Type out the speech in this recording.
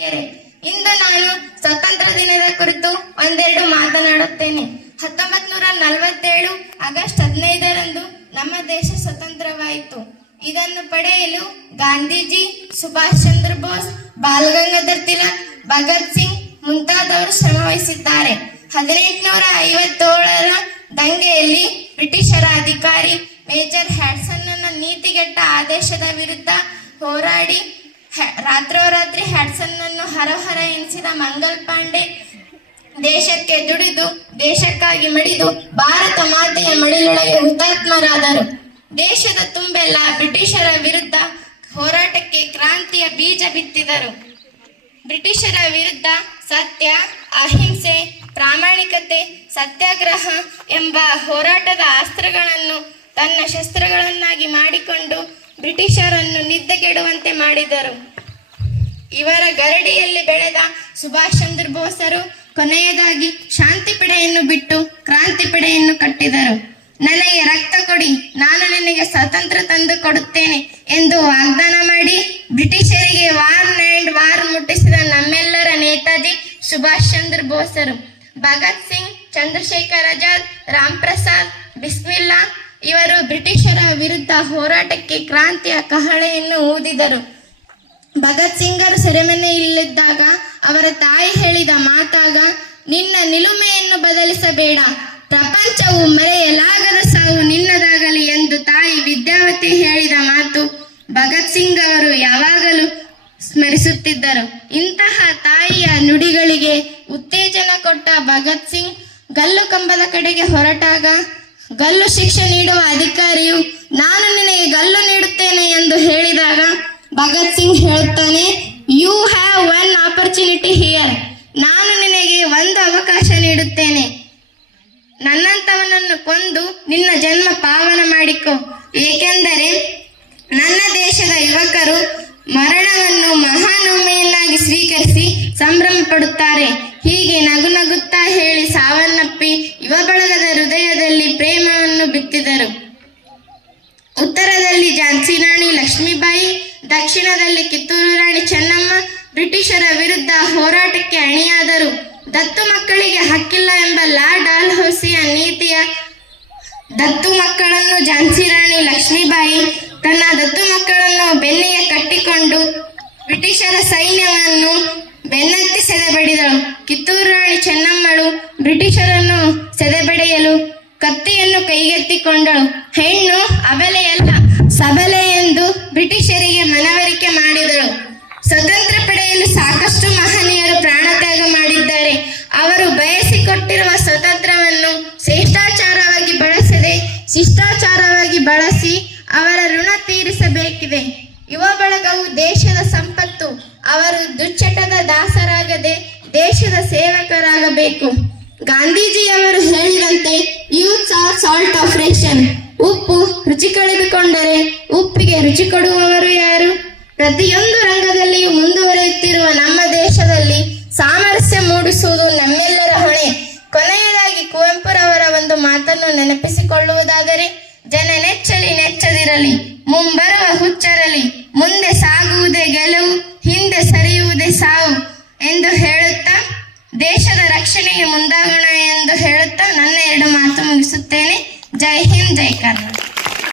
ಇಂದು ನಾನು ಸ್ವತಂತ್ರ ದಿನದ ಕುರಿತು ಒಂದೆರಡು ಮಾತನಾಡುತ್ತೇನೆ. ಹತ್ತೊಂಬತ್ ನೂರ ನಲವತ್ತೇಳು ಆಗಸ್ಟ್ ಹದಿನೈದರಂದು ನಮ್ಮ ದೇಶ ಸ್ವತಂತ್ರವಾಯಿತು. ಇದನ್ನು ಪಡೆಯಲು ಗಾಂಧೀಜಿ, ಸುಭಾಷ್ ಚಂದ್ರ ಬೋಸ್ ಬಾಲ್ ಗಂಗಾಧರ್ ತಿಲಕ್, ಭಗತ್ ಸಿಂಗ್ ಮುಂತಾದವರು ಶ್ರಮವಹಿಸಿದ್ದಾರೆ ಹದಿನೆಂಟುನೂರ ಐವತ್ತೇಳರ ದಂಗೆಯಲ್ಲಿ ಬ್ರಿಟಿಷರ ಅಧಿಕಾರಿ ಮೇಜರ್ ಹ್ಯಾಡ್ಸನ್ ನೀತಿಗೆಟ್ಟ ಆದೇಶದ ವಿರುದ್ಧ ಹೋರಾಡಿ ರಾತ್ರೋರಾತ್ರಿ ಅನ್ನು ಹರಹರ ಎನಿಸಿದ ಮಂಗಲ್ ಪಾಂಡೆ ದೇಶಕ್ಕೆ ದುಡಿದು, ದೇಶಕ್ಕಾಗಿ ಮಡಿದು, ಭಾರತ ಮಾತೆಯ ಮಡಿಲೊಳಗೆ ಹುತಾತ್ಮರಾದರು. ದೇಶದ ತುಂಬೆಲ್ಲ ಬ್ರಿಟಿಷರ ವಿರುದ್ಧ ಹೋರಾಟಕ್ಕೆ ಕ್ರಾಂತಿಯ ಬೀಜ ಬಿತ್ತಿದರು. ಬ್ರಿಟಿಷರ ವಿರುದ್ಧ ಸತ್ಯ, ಅಹಿಂಸೆ, ಪ್ರಾಮಾಣಿಕತೆ, ಸತ್ಯಾಗ್ರಹ ಎಂಬ ಹೋರಾಟದ ಅಸ್ತ್ರಗಳನ್ನು ತನ್ನ ಶಸ್ತ್ರಗಳನ್ನಾಗಿ ಮಾಡಿಕೊಂಡು ಬ್ರಿಟಿಷರನ್ನು ನಿದ್ದೆಗೆಡುವಂತೆ ಮಾಡಿದರು. ಇವರ ಗರಡಿಯಲ್ಲಿ ಬೆಳೆದ ಸುಭಾಷ್ ಚಂದ್ರ ಬೋಸರು ಕೊನೆಯದಾಗಿ ಶಾಂತಿ ಪಡೆಯನ್ನು ಬಿಟ್ಟು ಕ್ರಾಂತಿ ಪಡೆಯನ್ನು ಕಟ್ಟಿದರು. ನನಗೆ ರಕ್ತ ಕೊಡಿ, ನಾನು ನಿನಗೆ ಸ್ವಾತಂತ್ರ್ಯ ತಂದು ಕೊಡುತ್ತೇನೆ ಎಂದು ವಾಗ್ದಾನ ಮಾಡಿ ಬ್ರಿಟಿಷರಿಗೆ ವಾರ್ ಅಂಡ್ ವಾರ್ ಮುಟ್ಟಿಸಿದ ನಮ್ಮೆಲ್ಲರ ನೇತಾಜಿ ಸುಭಾಷ್ ಚಂದ್ರ ಬೋಸರು. ಭಗತ್ ಸಿಂಗ್, ಚಂದ್ರಶೇಖರ್ ಆಜಾದ್ ರಾಮ್ ಪ್ರಸಾದ್ ಬಿಸ್ಮಿಲ್ಲಾ ಇವರು ಬ್ರಿಟಿಷರ ವಿರುದ್ಧ ಹೋರಾಟಕ್ಕೆ ಕ್ರಾಂತಿಯ ಕಹಳೆಯನ್ನು ಊದಿದರು. ಭಗತ್ ಸಿಂಗರು ಸೆರೆಮನೆಯಲ್ಲಿದ್ದಾಗ ಅವರ ತಾಯಿ ಹೇಳಿದ ಮಾತಾಗ, ನಿನ್ನ ನಿಲುಮೆಯನ್ನು ಬದಲಿಸಬೇಡ. ಪ್ರಪಂಚವು ಮರೆಯಲಾಗದ ಸಾವು ನಿನ್ನದಾಗಲಿ ಎಂದು ತಾಯಿ ವಿದ್ಯಾವತಿ ಹೇಳಿದ ಮಾತು ಭಗತ್ ಸಿಂಗ್ ಅವರು ಯಾವಾಗಲೂ ಸ್ಮರಿಸುತ್ತಿದ್ದರು. ಇಂತಹ ತಾಯಿಯ ನುಡಿಗಳಿಗೆ ಉತ್ತೇಜನ ಕೊಟ್ಟ ಭಗತ್ ಸಿಂಗ್ ಗಲ್ಲು ಕಂಬದ ಕಡೆಗೆ ಹೊರಟಾಗ, ಗಲ್ಲು ಶಿಕ್ಷೆ ನೀಡುವ ಅಧಿಕಾರಿಯು, ನಾನು ನಿನಗೆ ಗಲ್ಲು ನೀಡುತ್ತೇನೆ ಎಂದು ಹೇಳಿದಾಗ ಭಗತ್ ಸಿಂಗ್ ಹೇಳುತ್ತಾನೆ you have one opportunity here ನಾನು ನಿನಗೆ ಒಂದು ಅವಕಾಶ ನೀಡುತ್ತೇನೆ. ನನ್ನಂತವನನ್ನು ಕೊಂದು ನಿನ್ನ ಜನ್ಮ ಪಾವನ ಮಾಡಿಕೊ. ಏಕೆಂದರೆ ನನ್ನ ದೇಶದ ಯುವಕರು ಮರಣವನ್ನು ಮಹಾನವಮಿಯನ್ನಾಗಿ ಸ್ವೀಕರಿಸಿ ಸಂಭ್ರಮ ಪಡುತ್ತಾರೆ ಹೀಗೆ ದಕ್ಷಿಣದಲ್ಲಿ ಕಿತ್ತೂರು ರಾಣಿ ಚೆನ್ನಮ್ಮ ಬ್ರಿಟಿಷರ ವಿರುದ್ಧ ಹೋರಾಟಕ್ಕೆ ಅಣಿಯಾದರು. ದತ್ತು ಮಕ್ಕಳಿಗೆ ಹಕ್ಕಿಲ್ಲ ಎಂಬ ಲಾ ಡಾಲ್ ಹೌಸಿಯ ನೀತಿಯ ದತ್ತು ಮಕ್ಕಳನ್ನು ಝಾನ್ಸಿ ರಾಣಿ ಲಕ್ಷ್ಮೀಬಾಯಿ ತನ್ನ ದತ್ತು ಮಕ್ಕಳನ್ನು ಬೆನ್ನಿಗೆ ಕಟ್ಟಿಕೊಂಡು ಬ್ರಿಟಿಷರ ಸೈನ್ಯವನ್ನು ಬೆನ್ನತ್ತಿ ಸೆದೆಬಡಿದಳು. ಕಿತ್ತೂರು ರಾಣಿ ಚೆನ್ನಮ್ಮಳು ಬ್ರಿಟಿಷರನ್ನು ಸೆದೆಬಡಿಯಲು ಕತ್ತಿಯನ್ನು ಕೈಗೆತ್ತಿಕೊಂಡಳು. ಹೆಣ್ಣು ಅಬಲೆಯಲ್ಲ ಸಬಲೆ ಎಂದು ಬ್ರಿಟಿಷರಿಗೆ ಶಿಷ್ಟಾಚಾರವಾಗಿ ಬಳಸಿ ಅವರ ಋಣ ತೀರಿಸಬೇಕಿದೆ. ಯುವ ಬಳಗವು ದೇಶದ ಸಂಪತ್ತು, ಅವರು ದುಶ್ಚಟದ ದಾಸರಾಗದೆ ದೇಶದ ಸೇವಕರಾಗಬೇಕು. ಗಾಂಧೀಜಿಯವರು ಹೇಳಿದಂತೆ youths are salt of nation ಉಪ್ಪು ರುಚಿ ಕಳೆದುಕೊಂಡರೆ ಉಪ್ಪಿಗೆ ರುಚಿ ಕೊಡುವವರು ಯಾರು? ಪ್ರತಿಯೊಂದು ರಂಗದಲ್ಲಿಯೂ ಮುಂದುವರಿಯುತ್ತಿರುವ ನಮ್ಮ ದೇಶದಲ್ಲಿ ಸಾಮರಸ್ಯ ಮೂಡಿಸುವುದು ಮುಂಬರುವ ಹುಚ್ಚರಲಿ ಮುಂದೆ ಸಾಗುವುದೇ ಗೆಲುವು, ಹಿಂದೆ ಸರಿಯುವುದೇ ಸಾವು ಎಂದು ಹೇಳುತ್ತಾ ದೇಶದ ರಕ್ಷಣೆಗೆ ಮುಂದಾಗೋಣ ಎಂದು ಹೇಳುತ್ತಾ ನನ್ನ ಎರಡು ಮಾತು ಮುಗಿಸುತ್ತೇನೆ. ಜೈ ಹಿಂದ್, ಜೈ ಕರ್ನಾಟಕ.